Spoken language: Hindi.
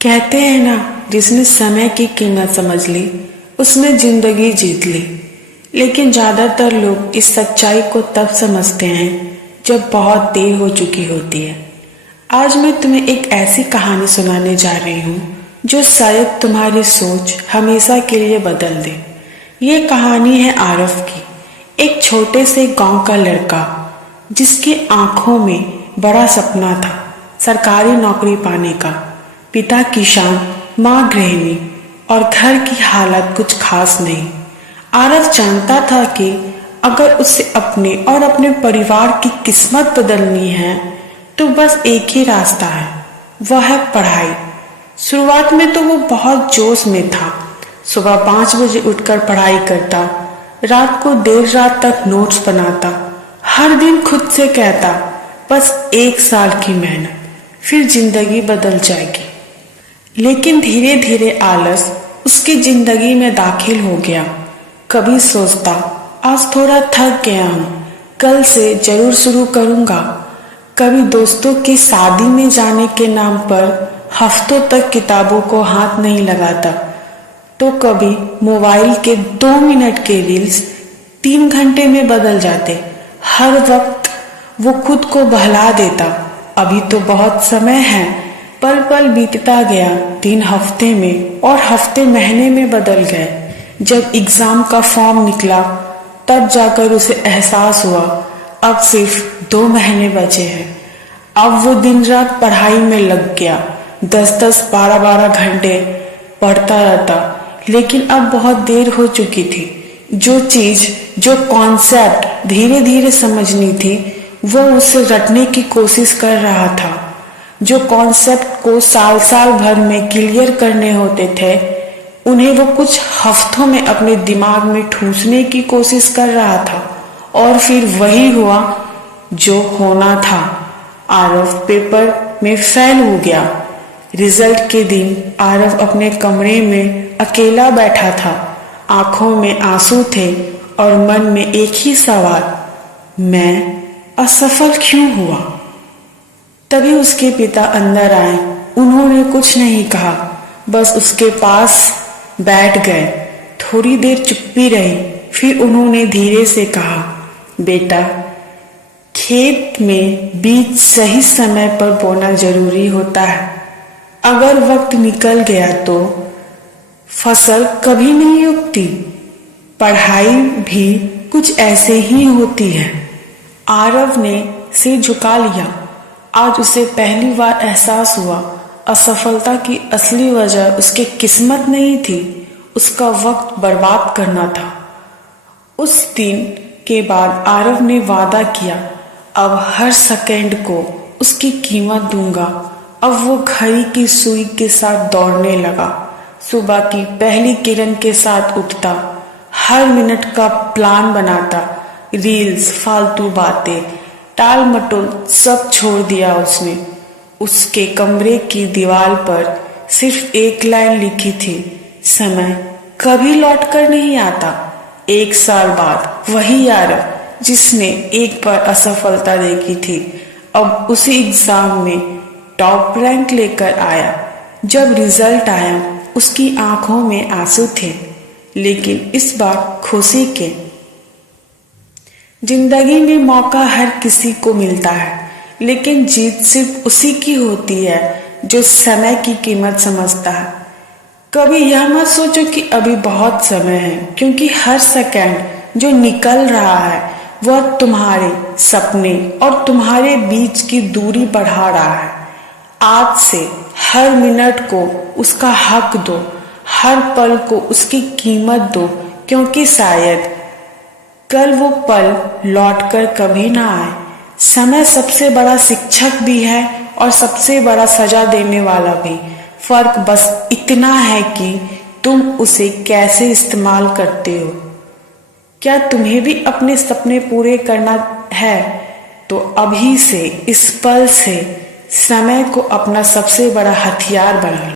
कहते हैं ना, जिसने समय की कीमत समझ ली उसने जिंदगी जीत ली। लेकिन ज्यादातर लोग इस सच्चाई को तब समझते हैं जब बहुत देर हो चुकी होती है। आज मैं तुम्हें एक ऐसी कहानी सुनाने जा रही हूँ जो शायद तुम्हारी सोच हमेशा के लिए बदल दे। ये कहानी है आरव की, एक छोटे से गांव का लड़का जिसकी आंखों में बड़ा सपना था, सरकारी नौकरी पाने का। पिता किसान, माँ गृहिणी और घर की हालत कुछ खास नहीं। आरव जानता था कि अगर उसे अपने और अपने परिवार की किस्मत बदलनी है तो बस एक ही रास्ता है, वह है पढ़ाई। शुरुआत में तो वो बहुत जोश में था। सुबह 5 बजे उठकर पढ़ाई करता, रात को देर रात तक नोट्स बनाता। हर दिन खुद से कहता, बस 1 साल की मेहनत, फिर जिंदगी बदल जाएगी। लेकिन धीरे धीरे आलस उसकी जिंदगी में दाखिल हो गया। कभी सोचता, आज थोड़ा थक गया हूँ, कल से जरूर शुरू करूँगा। कभी दोस्तों की शादी में जाने के नाम पर हफ्तों तक किताबों को हाथ नहीं लगाता, तो कभी मोबाइल के 2 मिनट के रील्स 3 घंटे में बदल जाते। हर वक्त वो खुद को बहला देता, अभी तो बहुत समय है। पल पल बीतता गया, दिन हफ्ते में और हफ्ते महीने में बदल गए। जब एग्जाम का फॉर्म निकला तब जाकर उसे एहसास हुआ अब सिर्फ 2 महीने बचे हैं। अब वो दिन रात पढ़ाई में लग गया, 10-10, 12-12 घंटे पढ़ता रहता। लेकिन अब बहुत देर हो चुकी थी। जो चीज, जो कॉन्सेप्ट धीरे धीरे समझनी थी वो उसे रटने की कोशिश कर रहा था। जो कॉन्सेप्ट को साल साल भर में क्लियर करने होते थे उन्हें वो कुछ हफ्तों में अपने दिमाग में ठूंसने की कोशिश कर रहा था। और फिर वही हुआ जो होना था। आरव पेपर में फेल हो गया। रिजल्ट के दिन आरव अपने कमरे में अकेला बैठा था। आंखों में आंसू थे और मन में एक ही सवाल, मैं असफल क्यों हुआ। तभी उसके पिता अंदर आए। उन्होंने कुछ नहीं कहा, बस उसके पास बैठ गए। थोड़ी देर चुप्पी रही, फिर उन्होंने धीरे से कहा, बेटा, खेत में बीज सही समय पर बोना जरूरी होता है। अगर वक्त निकल गया तो फसल कभी नहीं उगती। पढ़ाई भी कुछ ऐसे ही होती है। आरव ने सिर झुका लिया। आज उसे पहली बार एहसास हुआ, असफलता की असली वजह उसकी किस्मत नहीं थी, उसका वक्त बर्बाद करना था। उस दिन के बाद आरव ने वादा किया, अब हर सेकंड को उसकी कीमत दूंगा। अब वो घड़ी की सुई के साथ दौड़ने लगा। सुबह की पहली किरण के साथ उठता, हर मिनट का प्लान बनाता। रील्स, फालतू बातें, टाल मटोल सब छोड़ दिया उसने। उसके कमरे की दीवार पर सिर्फ एक लाइन लिखी थी, समय कभी लौट कर नहीं आता। 1 साल बाद वही आरव जिसने एक बार असफलता देखी थी, अब उसी एग्जाम में टॉप रैंक लेकर आया। जब रिजल्ट आया उसकी आंखों में आंसू थे, लेकिन इस बार खुशी के। जिंदगी में मौका हर किसी को मिलता है, लेकिन जीत सिर्फ उसी की होती है जो समय की कीमत समझता है। कभी यह मत सोचो कि अभी बहुत समय है, क्योंकि हर सेकंड जो निकल रहा है वह तुम्हारे सपने और तुम्हारे बीच की दूरी बढ़ा रहा है। आज से हर मिनट को उसका हक दो, हर पल को उसकी कीमत दो, क्योंकि शायद कल वो पल लौटकर कभी ना आए। समय सबसे बड़ा शिक्षक भी है और सबसे बड़ा सजा देने वाला भी। फर्क बस इतना है कि तुम उसे कैसे इस्तेमाल करते हो। क्या तुम्हें भी अपने सपने पूरे करना है तो अभी से, इस पल से समय को अपना सबसे बड़ा हथियार बना लो।